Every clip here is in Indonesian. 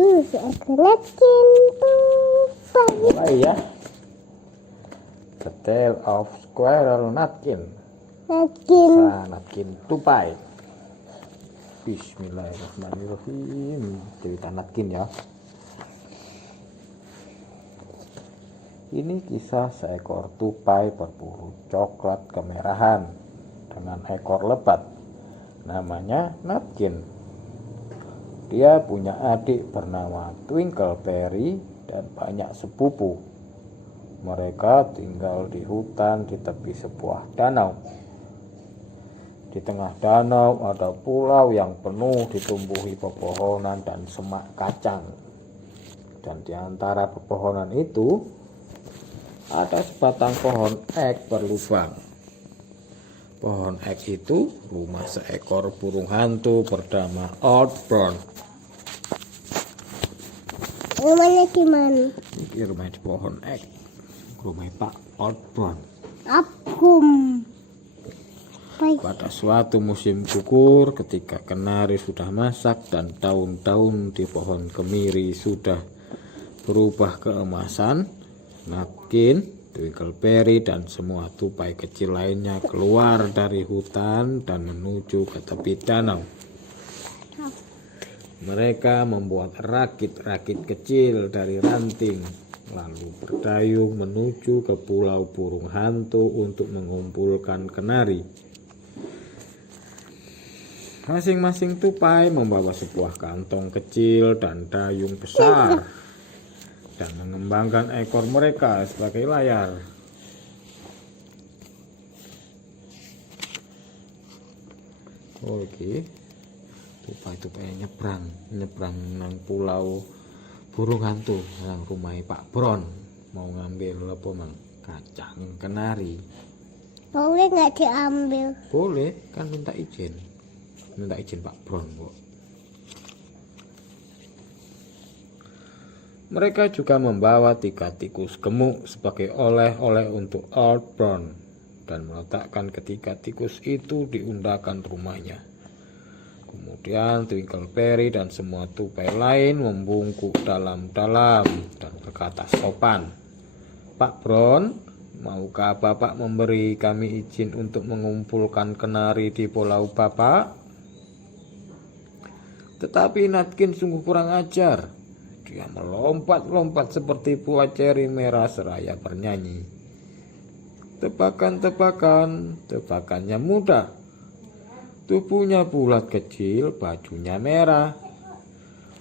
Itu seekor Natkin tupai. Mulai ya. The Tale of Squirrel Natkin. Natkin tupai. Bismillahirrahmanirrahim. Cerita Natkin ya. Ini kisah seekor tupai berburu coklat kemerahan dengan ekor lebat. Namanya Natkin. Dia punya adik bernama Twinkleberry dan banyak sepupu. Mereka tinggal di hutan di tepi sebuah danau. Di tengah danau ada pulau yang penuh ditumbuhi pepohonan dan semak kacang. Dan di antara pepohonan itu ada sebatang pohon ek berlubang. Pohon ek itu rumah seekor burung hantu bernama Old Brown. Rumahnya gimana? Ini rumah di pohon ek. Rumah Pak Old Brown. Akum. Pada suatu musim gugur, ketika kenari sudah masak dan daun-daun di pohon kemiri sudah berubah keemasan, Natkin, Twinkleberry, dan semua tupai kecil lainnya keluar dari hutan dan menuju ke tepi danau. Mereka membuat rakit-rakit kecil dari ranting, lalu berdayung menuju ke pulau burung hantu untuk mengumpulkan kenari. Masing-masing tupai membawa sebuah kantong kecil dan dayung besar dan mengembangkan ekor mereka sebagai layar. Oke, tupai-tupai nyebrang nang pulau burung hantu nang rumah Pak Brown, mau ngambil apa mang? Kacang kenari. Boleh nggak diambil? Boleh, kan minta izin Pak Brown kok. Mereka juga membawa 3 tikus gemuk sebagai oleh-oleh untuk Old Brown dan meletakkan ketiga tikus itu di undakan rumahnya. Kemudian Twinkleberry dan semua tupai lain membungkuk dalam-dalam dan berkata sopan, "Pak Brown, maukah Bapak memberi kami izin untuk mengumpulkan kenari di pulau Bapak?" Tetapi Natkin sungguh kurang ajar. Dia melompat-lompat seperti buah ceri merah seraya bernyanyi. Tebakannya mudah. Tubuhnya bulat kecil, bajunya merah,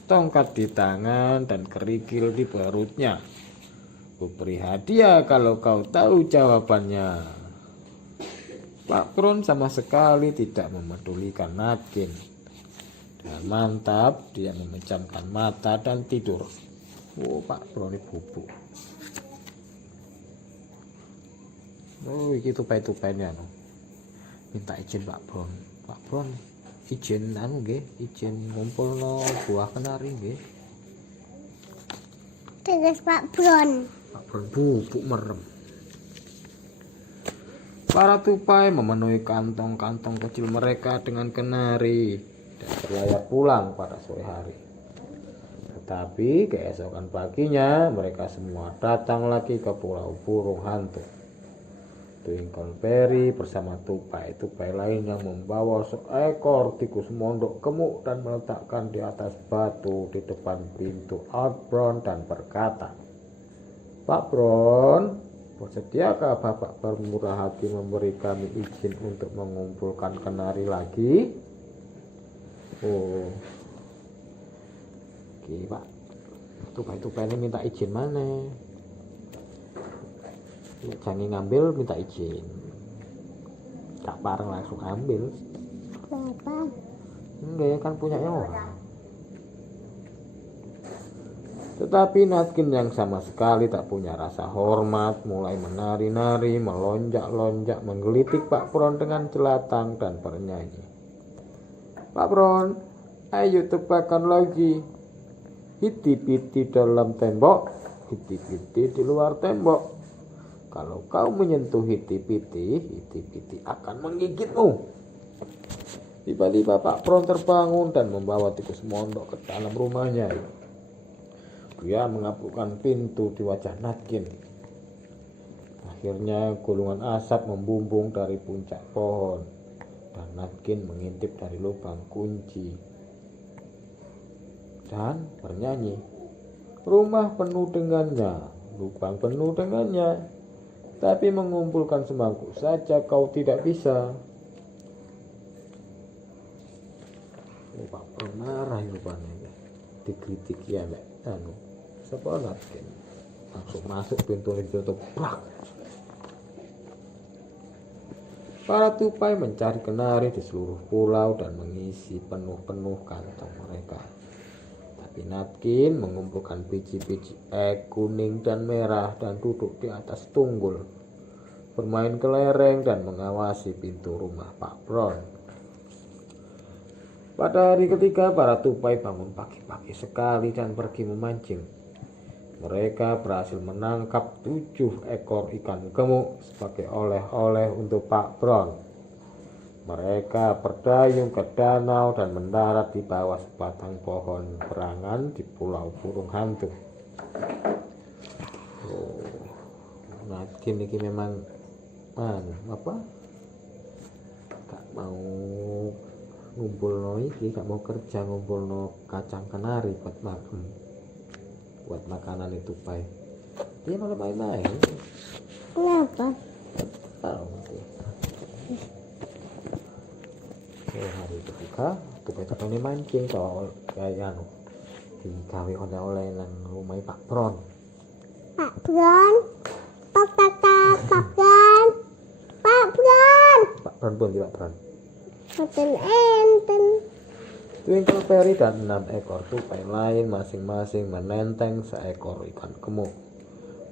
tongkat di tangan dan kerikil di perutnya. Kuberi hadiah kalau kau tahu jawabannya. Pak Brown sama sekali tidak memedulikan Natkin. Dan mantap, dia memejamkan mata dan tidur. Oh, Pak Brown ini bubuk. Oh, ini tupai-tupainya no. Minta izin Pak Brown. Pak Brown, izin izin ngumpulno buah kenari nggih. Terus Pak Brown. Pak Brown bubuk merem. Para tupai memenuhi kantong-kantong kecil mereka dengan kenari dan berlayar pulang pada sore hari. Tetapi keesokan paginya mereka semua datang lagi ke pulau burung hantu. Twinkleberry bersama tupai-tupai lain yang membawa seekor tikus mondok gemuk dan meletakkan di atas batu di depan pintu Old Brown dan berkata, "Pak Brown, bersediakah Bapak bermurah hati memberi kami izin untuk mengumpulkan kenari lagi?" Oh, oke Pak, tupai-tupai ini minta izin mana? Jangan ngambil, minta izin. Tak pareng langsung ambil. Kenapa? Enggak, kan punyanya orang. Tetapi Natkin yang sama sekali tak punya rasa hormat mulai menari-nari, melonjak-lonjak, menggelitik Pak Brown dengan jelatang dan bernyanyi. "Pak Brown, ayo tebakan lagi. Hiti-piti dalam tembok, hiti-piti di luar tembok. Kalau kau menyentuh hiti-piti akan menggigitmu." Tiba-tiba Pak Brown terbangun dan membawa tikus mondok ke dalam rumahnya. Dia mengepukkan pintu di wajah Natkin. Akhirnya gulungan asap membumbung dari puncak pohon dan Natkin mengintip dari lubang kunci dan bernyanyi. Rumah penuh dengannya, lubang penuh dengannya, tapi mengumpulkan semangkuk saja kau tidak bisa. Pak Pron marah rupanya, dikritik ya mbak siapa Natkin, langsung masuk, pintu ditutup brak. Para tupai mencari kenari di seluruh pulau dan mengisi penuh-penuh kantong mereka. Tapi Natkin mengumpulkan biji-biji kuning dan merah dan duduk di atas tunggul, bermain kelereng dan mengawasi pintu rumah Pak Pron. Pada hari ketiga, para tupai bangun pagi-pagi sekali dan pergi memancing. Mereka berhasil menangkap 7 ekor ikan gemuk sebagai oleh-oleh untuk Pak Pron. Mereka berdayung ke danau dan mendarat di bawah sebatang pohon berangan di Pulau Burung Hantu. Natkin ini memang gak mau ngumpulno iki, gak mau kerja ngumpulno kacang kenari buat makanan itu pai. Dia malah main-main. Kenapa? Hari ketiga tupai ini mancing kalau kayak digawe oleh-oleh nang rumah Pak Pron. Pak Pron, Pak Pron, Pak Pron. Pak Pron pun Pak Pron. Enten. Twinkle Perry dan 6 ekor tupai lain masing-masing menenteng seekor ikan gemuk.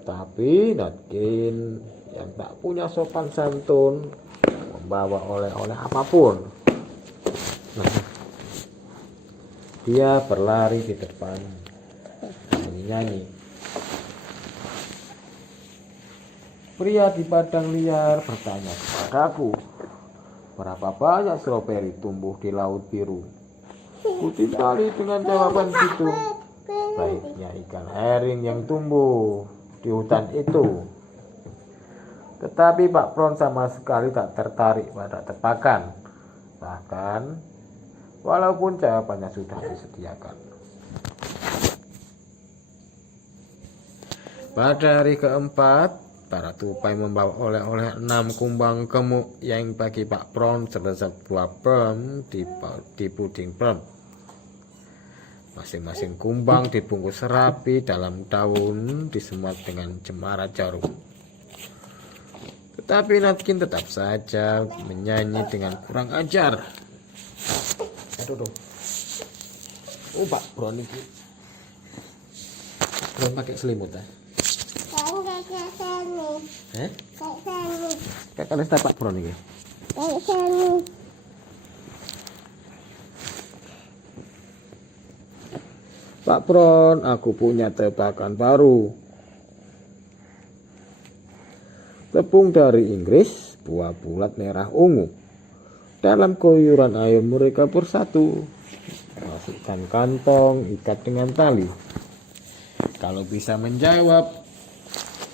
Tapi Natkin yang tak punya sopan santun membawa oleh-oleh apapun. Dia berlari di depan menyanyi. Pria di padang liar bertanya kepadaku, berapa banyak stroberi tumbuh di laut biru? Kutimpali dengan jawaban itu. Baiknya ikan herring yang tumbuh di hutan itu. Tetapi Pak Pron sama sekali tak tertarik pada tebakan. Bahkan walaupun jawabannya sudah disediakan. Pada hari keempat, para tupai membawa oleh-oleh 6 kumbang gemuk yang bagi Pak Pron sebesar 2 plum di puding plum. Masing-masing kumbang dibungkus rapi dalam daun disemat dengan cemara jarum. Tetapi Natkin tetap saja menyanyi dengan kurang ajar. Aduh. Pak Pron ini. Pron pakai selimut ya? Kayak seni. Kayak kalian Pak Pron ini. Kayak seni. Pak Pron, aku punya tebakan baru. Tepung dari Inggris, buah bulat merah ungu. Dalam koyuran air mereka bersatu. Masukkan kantong, ikat dengan tali. Kalau bisa menjawab,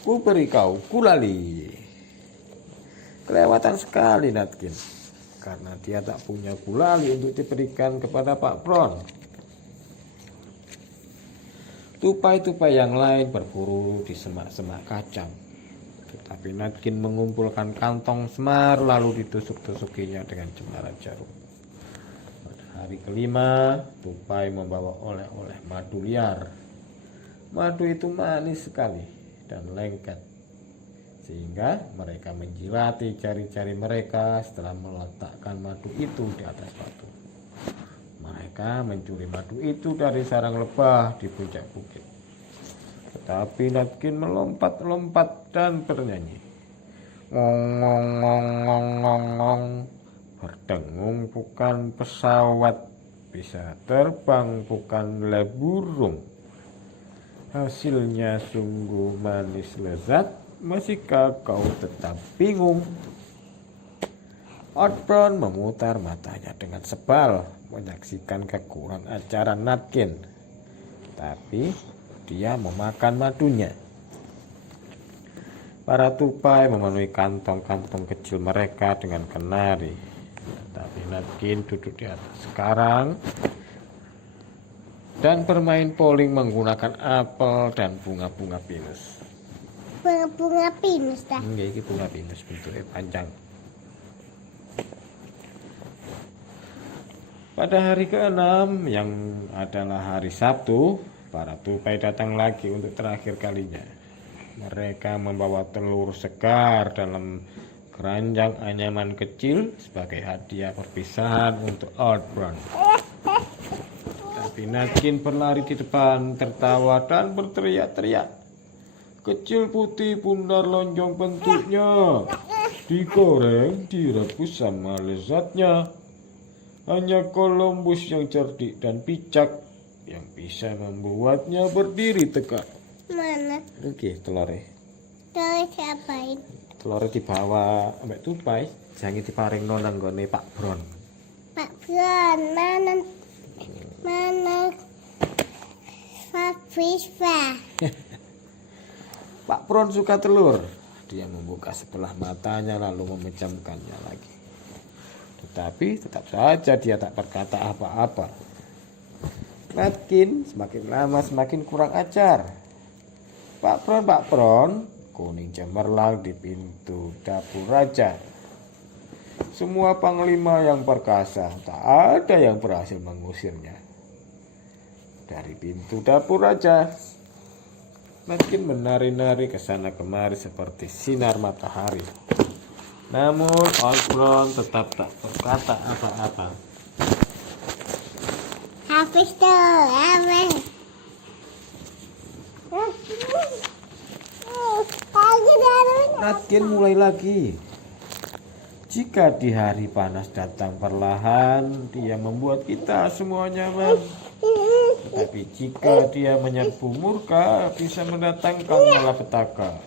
ku beri kau gulali. Kelewatan sekali Natkin, karena dia tak punya gulali untuk diberikan kepada Pak Pron. Tupai-tupai yang lain berburu di semak-semak kacang. Tetapi Natkin mengumpulkan kantong semar lalu ditusuk-tusukinya dengan cemara jarum. Pada hari kelima, tupai membawa oleh-oleh madu liar. Madu itu manis sekali dan lengket, sehingga mereka menjilati jari-jari mereka setelah meletakkan madu itu di atas batu. Mereka mencuri madu itu dari sarang lebah di puncak bukit. Tetapi Natkin melompat-lompat dan bernyanyi. Ngong-ngong-ngong-ngong-ngong. Berdengung bukan pesawat, bisa terbang bukan burung. Hasilnya sungguh manis lezat, masihkah kau tetap bingung? Outbound memutar matanya dengan sebal menyaksikan kekurang ajaran Natkin. Tapi dia memakan madunya. Para tupai memenuhi kantong-kantong kecil mereka dengan kenari. Tapi Nutkin duduk di atas karang dan bermain poling menggunakan apel dan bunga-bunga pinus. Bunga pinus dah. Ini bunga pinus bentuknya panjang. Pada hari ke-6 yang adalah hari Sabtu, para tupai datang lagi untuk terakhir kalinya. Mereka membawa telur segar dalam keranjang anyaman kecil sebagai hadiah perpisahan untuk Old Brown. Tapi Nutkin berlari di depan, tertawa dan berteriak-teriak. Kecil putih bundar lonjong bentuknya, digoreng, direbus sama lezatnya. Hanya Columbus yang cerdik dan bijak yang bisa membuatnya berdiri tegak. Mana? Oke, telurnya. Terus siapain? Telurnya dibawa ambek tupai, jangan diparing nang nggone Pak Bron. Pak Bron, mana Fisfa? Pak Bron suka telur. Dia membuka sebelah matanya lalu memejamkannya lagi. Tetapi tetap saja dia tak berkata apa-apa. Nutkin semakin lama semakin kurang ajar. Pak Bron, kuning cemerlang di pintu dapur raja. Semua panglima yang perkasa, tak ada yang berhasil mengusirnya dari pintu dapur raja. Nutkin menari-nari ke sana kemari seperti sinar matahari. Namun Old Brown tetap tak berkata apa-apa. Habis tuh, habis. Nutkin mulai lagi. Jika di hari panas datang perlahan, dia membuat kita semua nyaman. Tetapi jika dia menyerbu murka, bisa mendatangkan malapetaka.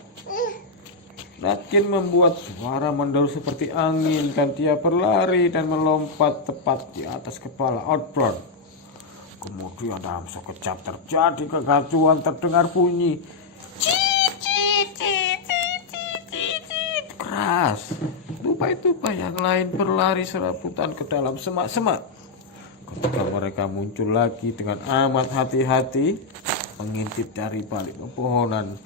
Nutkin membuat suara mendahulu seperti angin dan dia berlari dan melompat tepat di atas kepala Old Brown. Kemudian dalam sekejap terjadi kegaduhan, terdengar bunyi keras. Tupai-tupai yang lain berlari serabutan ke dalam semak-semak. Ketika mereka muncul lagi dengan amat hati-hati mengintip dari balik pepohonan,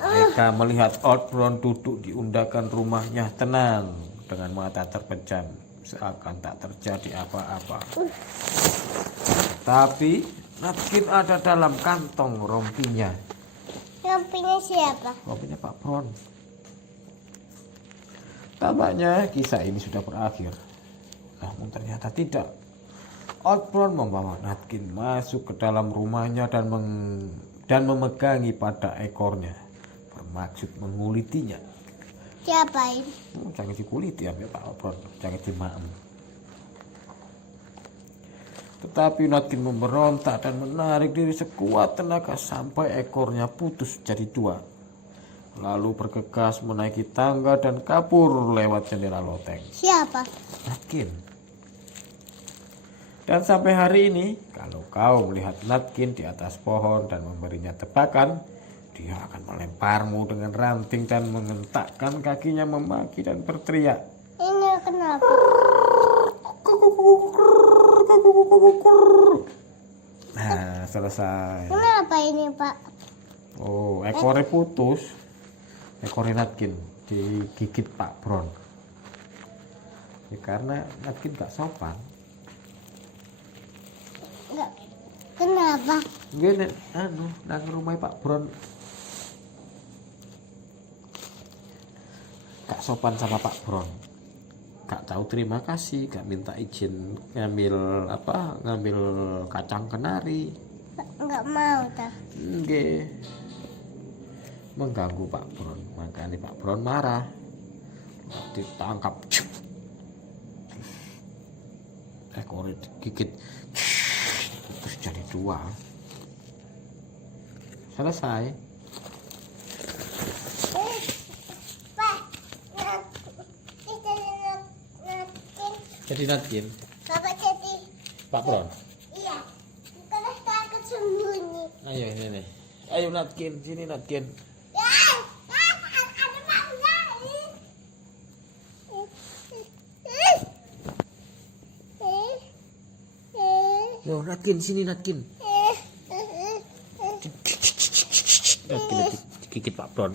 mereka melihat Old Brown duduk di undakan rumahnya tenang dengan mata terpejam seakan tak terjadi apa-apa. Tapi Nutkin ada dalam kantong rompinya. Rompinya siapa? Rompinya Pak Brown. Tampaknya kisah ini sudah berakhir. Namun ternyata tidak. Old Brown membawa Nutkin masuk ke dalam rumahnya dan memegangi pada ekornya, bermaksud mengulitinya. Siapain? Jangan dikuliti ya Pak Old Brown, jangan dimaem. Tetapi Nutkin memberontak dan menarik diri sekuat tenaga sampai ekornya putus jadi dua. Lalu bergegas menaiki tangga dan kabur lewat jendela loteng. Siapa? Nutkin. Dan sampai hari ini, kalau kau melihat Nutkin di atas pohon dan memberinya tebakan, dia akan melemparmu dengan ranting dan mengentakkan kakinya memaki dan berteriak. Ini kenapa? Nah, selesai. Kenapa ini, Pak? Oh, ekornya putus. Ekornya Nutkin digigit Pak Brown. Ya, karena Nutkin gak sopan. Enggak. Kenapa? Gini, nang rumah Pak Brown gak sopan sama Pak Brown. Gak tahu terima kasih, gak minta izin ngambil kacang kenari. Enggak mau dah. Nggih. Mengganggu Pak Brown, makanya Pak Brown marah. Ditangkap. Ekornya digigit. Terus jadi dua. Selesai. Pak, Jadi Nutkin. Bapak jadi. Pak Brown. Iya. Karena takut sembunyi. Ayo sini. Ayo Natkin, sini Natkin. Yo Natkin, sini Natkin. Natkin gigit Pak Bron.